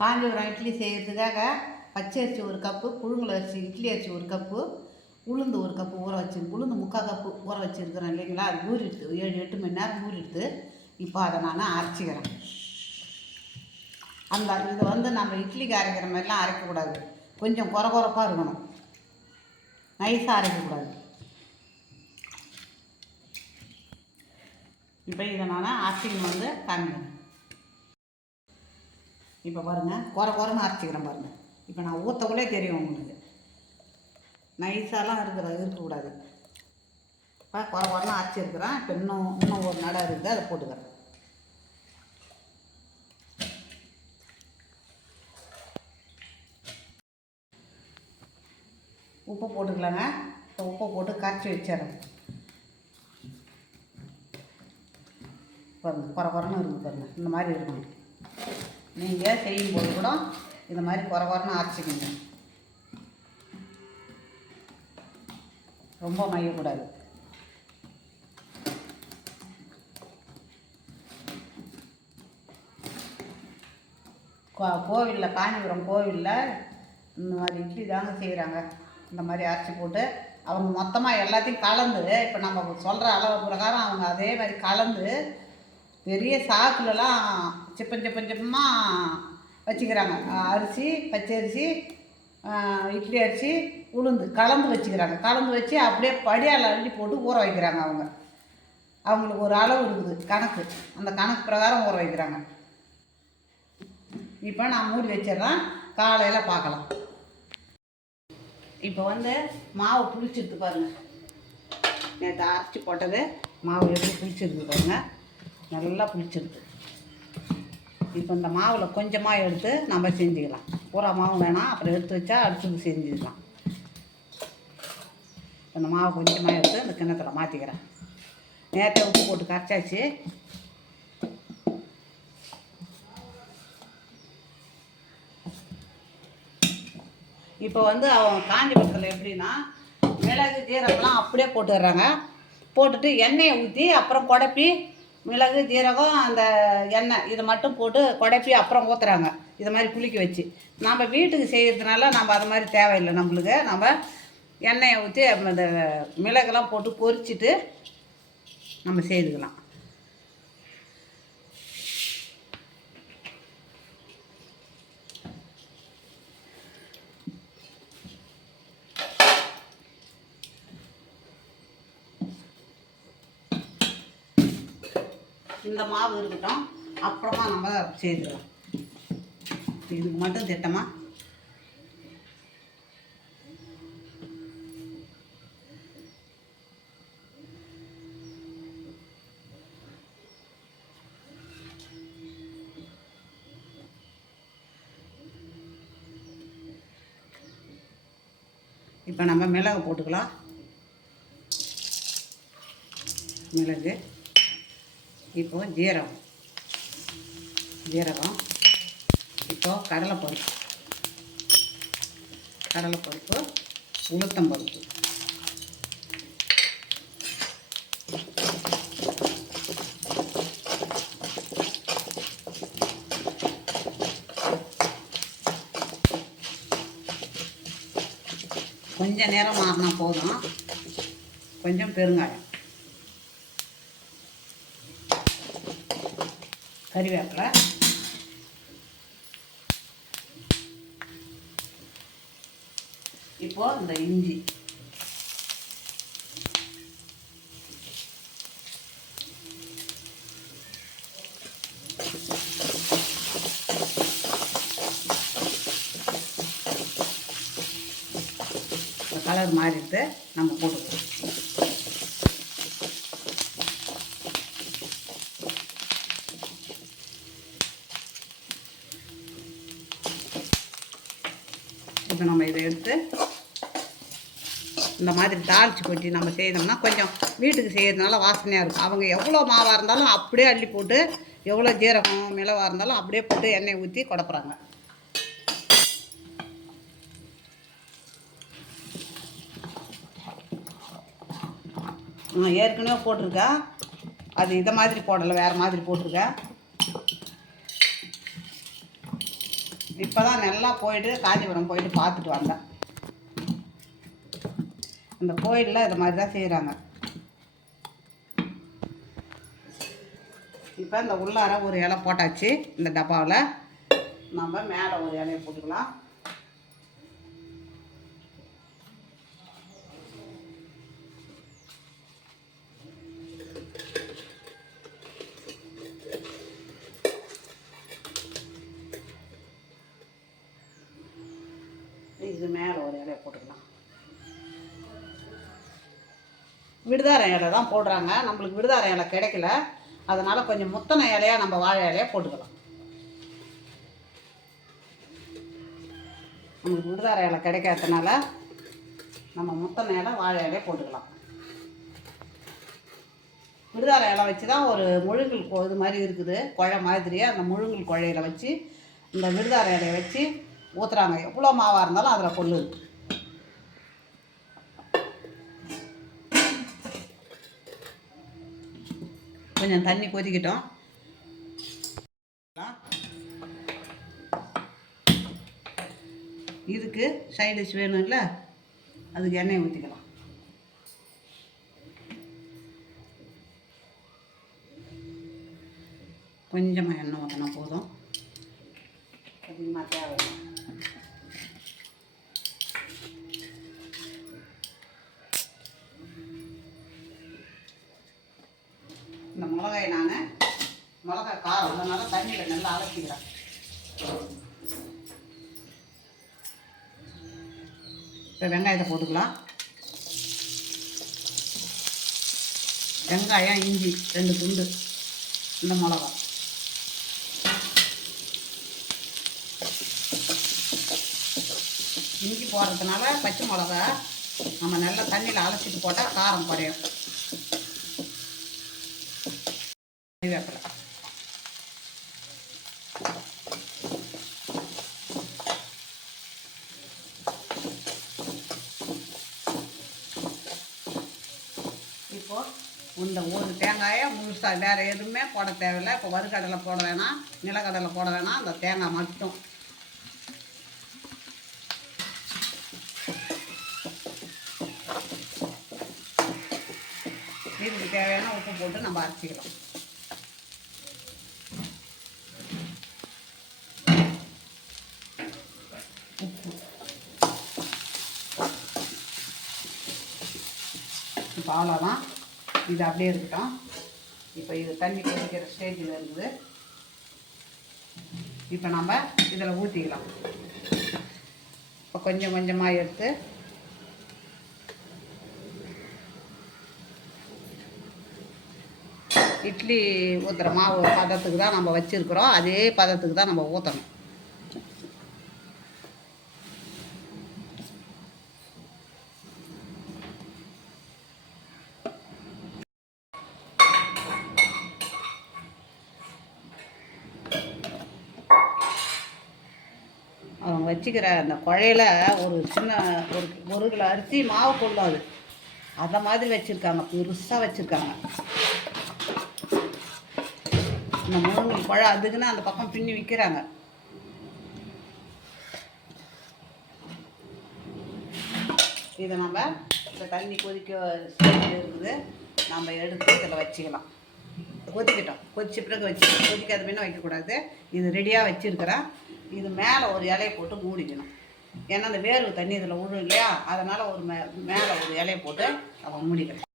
காஞ்சிபுரம் இட்லி செய்கிறதுக்காக பச்சை அரிசி ஒரு கப்பு, புழுங்கல் அரிசி இட்லி அரிசி ஒரு கப்பு, உளுந்து ஒரு கப்பு ஊற வச்சிருக்கு. உளுந்து 3/4 கப்பு ஊற வச்சுருக்கிறேன் இல்லைங்களா. அது ஊறிடுது, 7-8 மணி நேரம் ஊறிடுது. இப்போ அதை நான் அரைச்சிக்கிறேன். இது வந்து நம்ம இட்லிக்கு அரைக்கிற மாதிரிலாம் அரைக்கக்கூடாது, கொஞ்சம் குறப்பாக இருக்கணும், நைஸாக அரைக்கக்கூடாது. இப்போ இதை நான் அரைச்சிக்கணும் வந்து காமிக்கிறேன். இப்போ பாருங்கள், குறன்னு அரைச்சிக்கிறேன் பாருங்கள். இப்போ நான் ஊற்றக்குள்ளே தெரியும் உங்களுக்கு, நைஸாலாம் இருக்கக்கூடாது. இப்போ குறன்னு அரைச்சிருக்கிறேன். இப்போ இன்னும் ஒரு நடை இருக்குது, அதை போட்டுக்கிறேன். உப்பு போட்டுக்கலாங்க. இப்போ உப்பை போட்டு கரைச்சி வச்சிடறேன். பாருங்கள், குறன்னு இருக்குது பாருங்கள். இந்த மாதிரி இருக்கணும். நீங்கள் செய்யும்போது கூட இந்த மாதிரி குறன்னு அரைச்சிக்கோங்க, ரொம்ப மையக்கூடாது. கோவிலில், காஞ்சிபுரம் கோவிலில் இந்த மாதிரி இட்லி தாங்க செய்கிறாங்க. இந்த மாதிரி அரைச்சி போட்டு அவங்க மொத்தமாக எல்லாத்தையும் கலந்து, இப்போ நம்ம சொல்கிற அளவு பிரகாரம் அவங்க அதே மாதிரி கலந்து பெரிய சாக்குலலாம் சிப்பமாக வச்சுக்கிறாங்க. அரிசி, பச்சரிசி, இட்லி அரிசி, உளுந்து கலந்து வச்சுக்கிறாங்க. கலந்து வச்சு அப்படியே படியால் அள்ளி போட்டு ஊற வைக்கிறாங்க. அவங்களுக்கு ஒரு அளவு இருக்குது, கணக்கு. அந்த கணக்கு பிரகாரம் ஊற வைக்கிறாங்க. இப்போ நான் மூடி வச்சிடுறேன், காலையில் பார்க்கலாம். இப்போ வந்து மாவு புளிச்சிருக்கு பாருங்கள். நேற்று அரைச்சி போட்டது மாவு எப்படி புளிச்சிருக்கு பாருங்கள், நல்லா புளிச்சிருக்கு. இப்போ இந்த மாவில் கொஞ்சமாக எடுத்து நம்ம செஞ்சுக்கலாம். பூரா மாவு வேணாம், அப்புறம் எடுத்து வச்சா அடுத்தது செஞ்சுக்கலாம். இந்த மாவு கொஞ்சமாக எடுத்து இந்த கிண்ணத்தில் மாற்றிக்கிறேன். நேற்றே உப்பு போட்டு கரைச்சாச்சு. இப்போ வந்து அவங்க காஞ்சிபுரத்தில் எப்படின்னா, மிளகு ஜீரகம்லாம் அப்படியே போட்டுடுறாங்க. போட்டுட்டு எண்ணெயை ஊற்றி அப்புறம் குடப்பி, மிளகு ஜீரகம் அந்த எண்ணெய் இதை மட்டும் போட்டு குடப்பி அப்புறம் ஊற்றுறாங்க. இதை மாதிரி குளிக்க வச்சு நம்ம வீட்டுக்கு செய்கிறதுனால நம்ம அது மாதிரி தேவையில்லை. நம்மளுக்கு நம்ம எண்ணெயை ஊற்றி அந்த மிளகுலாம் போட்டு பொரிச்சிட்டு நம்ம செய்துக்கலாம். இந்த மாவு இருக்கட்டும், அப்புறமா நம்ம செய்துக்கலாம். இதுக்கு மட்டும் திட்டமாக இப்போ நம்ம மிளகு போட்டுக்கலாம். மிளகு, இப்போ ஜீரகம், இப்போ கடலைப்பருப்பு, உளுத்தம்பருப்பு, கொஞ்சம் நேரம் மாறினா போதும். கொஞ்சம் பெருங்காயம், கறிவேப்பிலை, இப்போ இந்த இஞ்சி, கலர் மாறிட்டு நம்ம போட்டுக்கலாம். இப்போ நம்ம இதை எடுத்து இந்த மாதிரி தாளித்து கொட்டி நம்ம செய்தோம்னா கொஞ்சம் வீட்டுக்கு செய்கிறதுனால வாசனையாக இருக்கும். அவங்க எவ்வளோ மாவாக இருந்தாலும் அப்படியே அள்ளி போட்டு, எவ்வளோ ஜீரகம் மிளகாக இருந்தாலும் அப்படியே போட்டு எண்ணெய் ஊற்றி குடப்புறாங்க. நான் ஏற்கனவே போட்டிருக்கேன், அது இதை மாதிரி போடலை, வேறு மாதிரி போட்டிருக்கேன். இப்போ தான் நல்லா போயிட்டு காஞ்சிபுரம் போயிட்டு பார்த்துட்டு வந்தேன். இந்த கோயிலில் இது மாதிரி தான் செய்கிறாங்க. இப்போ இந்த உள்ளார ஒரு இலை போட்டாச்சு. இந்த டப்பாவில் நம்ம மேலே ஒரு இலையை போட்டுக்கலாம். இது மேலே ஒரு இலையை போட்டுக்கலாம். விடுதாரம் இலை தான் போடுறாங்க. நம்மளுக்கு விடுதாரம் இலை கிடைக்கல, அதனால் கொஞ்சம் முத்தனை இலையாக நம்ம வாழை இலையாக போட்டுக்கலாம். நம்மளுக்கு விடுதார இலை கிடைக்காததுனால நம்ம முத்தனை இலை வாழை இலையை போட்டுக்கலாம். விடுதார இலை வச்சு தான் ஒரு முழுங்கல் இது மாதிரி இருக்குது, குழை மாதிரியே. அந்த முழுங்கல் குழையில் வச்சு இந்த விடுதார இலையை வச்சு ஊற்றுறாங்க. எவ்வளோ மாவாக இருந்தாலும் அதில் கொள்ளுது. கொஞ்சம் தண்ணி கொதிக்கிட்டோம். இதுக்கு சைடிஷ் வேணும்ல, அதுக்கு எண்ணெய் ஊற்றிக்கலாம். கொஞ்சமாக எண்ணெய் ஊற்றினா போதும், அதிகமாக தேவையில்லை. இந்த மிளகாய் நான் மிளகாய் காரம் அதனால தண்ணியில் நல்லா அலசிக்கிறேன். இப்போ வெங்காயத்தை போட்டுக்கலாம். வெங்காயம், இஞ்சி 2 துண்டு, இந்த மிளகா. இஞ்சி போடுறதுனால பச்சை மிளகா நம்ம நல்லா தண்ணியில் அலசிட்டு போட்டால் காரம் குறையும். கறிவேப்பிலை, இப்போது இந்த ஒரு தேங்காயை முழுசாக வேறு எதுவுமே போட தேவையில்லை. இப்போ வறுக்கடலை போட வேணாம், நிலக்கடலை போட வேணாம், அந்த தேங்காய் மட்டும். இதுக்கு தேவையான உப்பு போட்டு நம்ம அரைச்சிக்கலாம். உப்பு இப்போ அவ்வளோதான். இது அப்படியே இருக்கட்டும். இப்போ இது தண்ணி கொதிக்கிற ஸ்டேஜில் இருக்குது. இப்போ நம்ம இதில் ஊற்றிக்கலாம். இப்போ கொஞ்சம் கொஞ்சமாக எடுத்து இட்லி ஊற்றுற மாவு பதத்துக்கு தான் நம்ம வச்சுருக்குறோம், அதே பதத்துக்கு தான் நம்ம ஊற்றணும். அவங்க வச்சுக்கிற அந்த குழையில ஒரு சின்ன ஒரு கிலோ அரிசி மாவு கொள்ளாது, அதை மாதிரி வச்சுருக்காங்க, பெருசாக வச்சுருக்காங்க. இந்த முருங்கல் குழை அதுக்குன்னு அந்த பக்கம் பின்னி விற்கிறாங்க. இதை நம்ம இந்த தண்ணி கொதிக்க இருக்குது, நம்ம எடுத்து இதில் வச்சுக்கலாம். கொதிக்கட்டும், கொதிச்ச பிறகு வச்சுக்கலாம், கொதிக்காத பின்ன வைக்கக்கூடாது. இது ரெடியாக வச்சுருக்கிறேன். இது மேலே ஒரு இலையை போட்டு மூடிக்கணும். ஏன்னா அந்த வேர்வை தண்ணி இதில் விடும் இல்லையா, அதனால் ஒரு மேலே ஒரு இலையை போட்டு நம்ம மூடிக்கலாம்.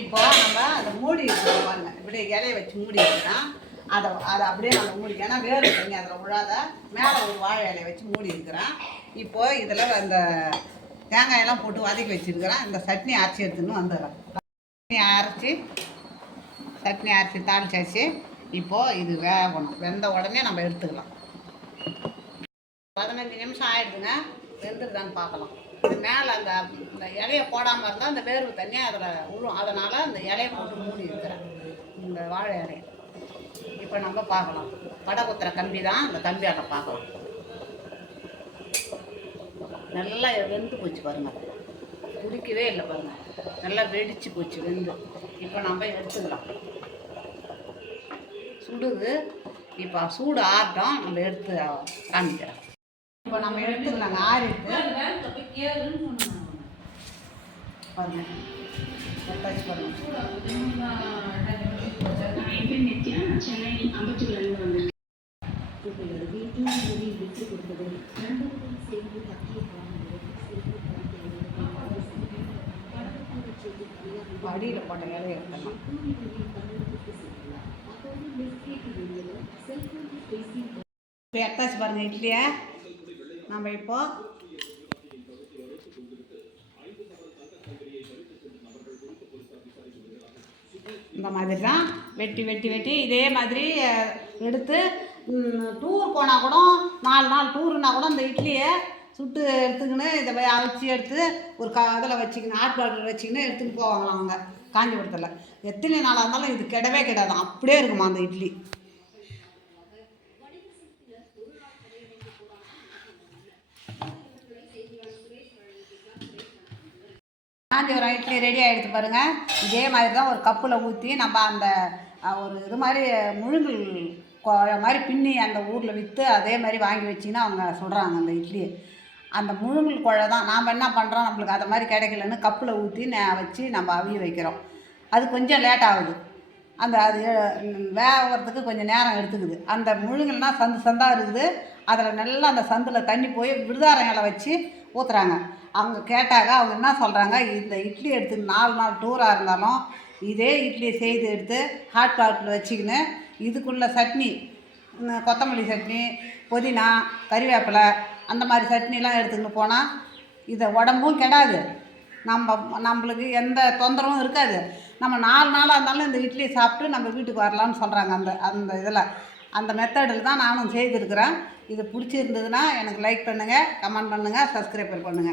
இப்போ நம்ம அதை மூடி இருக்கிறோம் பாருங்க, இப்படியே இலையை வச்சு மூடி இருக்கிறேன். அதை அப்படியே நம்ம மூடி, ஏன்னா வேர்வை தண்ணி அதில் விழாத மேலே ஒரு வாழை இலையை வச்சு மூடி இருக்கிறேன். இப்போது இதில் அந்த தேங்காயெல்லாம் போட்டு வதக்கி வச்சுருக்கிறேன். இந்த சட்னி அரைச்சி எடுத்துன்னு வந்துடுறேன். சட்னி அரைச்சி தாளிச்சாச்சு. இப்போது இது வேகணும், வெந்த உடனே நம்ம எடுத்துக்கலாம். 15 நிமிஷம் ஆகிடுதுங்க, வெந்துருதான்னு பார்க்கலாம். இது மேலே அந்த இலையை போடாமல் இருந்தால் அந்த வேர்வு தண்ணி அதில் விழும், அதனால் அந்த இலையை போட்டு மூடி இருக்கிறேன், இந்த வாழை இலையை. இப்போ நம்ம பார்க்கலாம், வடை குத்துற கம்பி தான், அந்த கம்பியால் பார்க்கலாம். நல்லா வெந்து போச்சு பாருங்கள், குடிக்கவே இல்லை பாருங்கள், நல்லா வெடிச்சு போச்சு வெந்து. இப்போ நம்ம எடுத்துக்கலாம். சுடுது, இப்போ சூடு ஆறட்டும், நம்ம எடுத்து காமிக்கிறோம். இப்போ நம்ம எடுத்துக்கலாங்க, ஆறிட்டு பாருங்க, எடுத்தாச்சு பாருங்க. அடியில் போட்ட இலையை எடுத்துக்கலாம். இப்போ எடுத்தாச்சு பாருங்கள் இட்லியை. நம்ம இப்போ இந்த மாதிரி தான் வெட்டி வெட்டி வெட்டி இதே மாதிரி எடுத்து டூர் போனால் கூட 4 நாள் டூருன்னா கூட இந்த இட்லியை சுட்டு எடுத்துக்கின்னு இதை அவிச்சி எடுத்து ஒரு இதில் வச்சுக்கின்னு ஹாட் பாட்டில் வச்சுக்கின்னு எடுத்துகிட்டு போவாங்களாம் அவங்க காஞ்சிபுரத்தில். எத்தனை நாளாக இருந்தாலும் இது கிடவே கிடாது, அப்படியே இருக்குமா அந்த இட்லி. காஞ்சிபுரம் இட்லி ரெடி ஆகிடுச்சு பாருங்கள். இதே மாதிரி தான் ஒரு கப்பில் ஊற்றி நம்ம அந்த ஒரு இது மாதிரி முழுங்கல் மாதிரி பின்னி அந்த ஊரில் விற்று அதே மாதிரி வாங்கி வச்சிங்கன்னா அவங்க சொல்கிறாங்க அந்த இட்லி. அந்த முழுங்கல் குழை தான் நாம் என்ன பண்ணுறோம், நம்மளுக்கு அதை மாதிரி கிடைக்கலன்னு கப்பில் ஊற்றி வச்சு நம்ம அவிய வைக்கிறோம். அது கொஞ்சம் லேட் ஆகுது, அந்த அது வேகிறதுக்கு கொஞ்சம் நேரம் எடுத்துக்குது. அந்த முழுங்கல்னால் சந்து சந்தாக இருக்குது, அதில் நல்லா அந்த சந்தில் தண்ணி போய் விருதாரம் இலை வச்சு ஊற்றுறாங்க. அவங்க கேட்டாங்க, அவங்க என்ன சொல்கிறாங்க, இந்த இட்லி எடுத்து 4 நாள் டூராக இருந்தாலும் இதே இட்லி செய்து எடுத்து ஹாட் பாட்டில் வச்சுக்கின்னு இதுக்குள்ள சட்னி, கொத்தமல்லி சட்னி, புதினா, கறிவேப்பிலை அந்த மாதிரி சட்னிலாம் எடுத்துக்கின்னு போனால் இதை உடம்பும் கெடாது, நம்மளுக்கு எந்த தொந்தரவும் இருக்காது. நம்ம 4 நாளாக இருந்தாலும் இந்த இட்லி சாப்பிட்டு நம்ம வீட்டுக்கு வரலாம்னு சொல்கிறாங்க. அந்த இதில் அந்த மெத்தடில் தான் நானும் செய்திருக்கிறேன். இது பிடிச்சிருந்ததுன்னா எனக்கு லைக் பண்ணுங்கள், கமெண்ட் பண்ணுங்கள், சப்ஸ்கிரைபர் பண்ணுங்கள்.